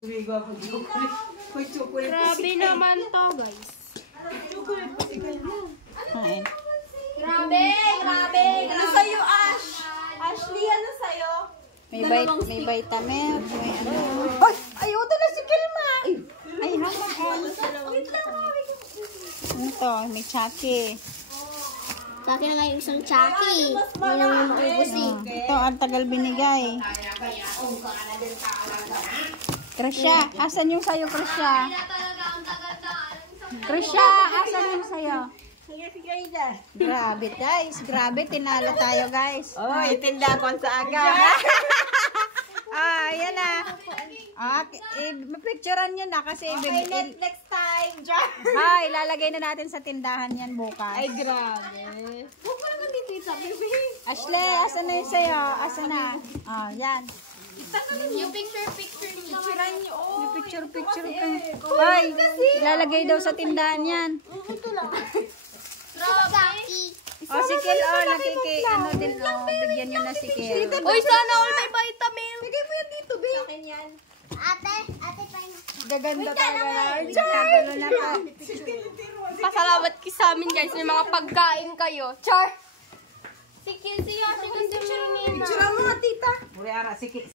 Grabe naman to, guys. Ay. Grabe! Ano sa'yo, Ash? Ashley, ano sa'yo? May vitamin. May ano. Ay! Ayaw na si Kilma! Ay, hamaan. Ano to? May Chucky. Sa akin na nga yung isang Chucky. Hindi naman maubos eh. Ito, ang tagal binigay. Krisha, asan yung sayo, Krisha? Krisha, asan yung sayo? Grabe, guys. Grabe, tinalo tayo, guys. Oh, itinda ko sa aga. Yan na. Mapicturean nyo na kasi Next time, Jar. ilalagay na natin sa tindahan yan bukas. Ay, grabe. Huwag mo naman dito sa baby. Ashley, asan na yung sayo? Asan na? Yan. Yung picture niyo. Yung picture Ay, ilalagay daw sa tindahan yan. Chucky. Si Kel, ano din, bigyan nyo na si Kel. Uy, sana all may vitamin. Bigay mo yan dito, babe. Sa akin yan. Ate, paano? Gaganda talaga. Nagkagulo na to. Pasalamat kayo sa amin, guys. May mga pagkain kayo. Char! Si Yoshi gusto mo rin. Picture mo nga, tita.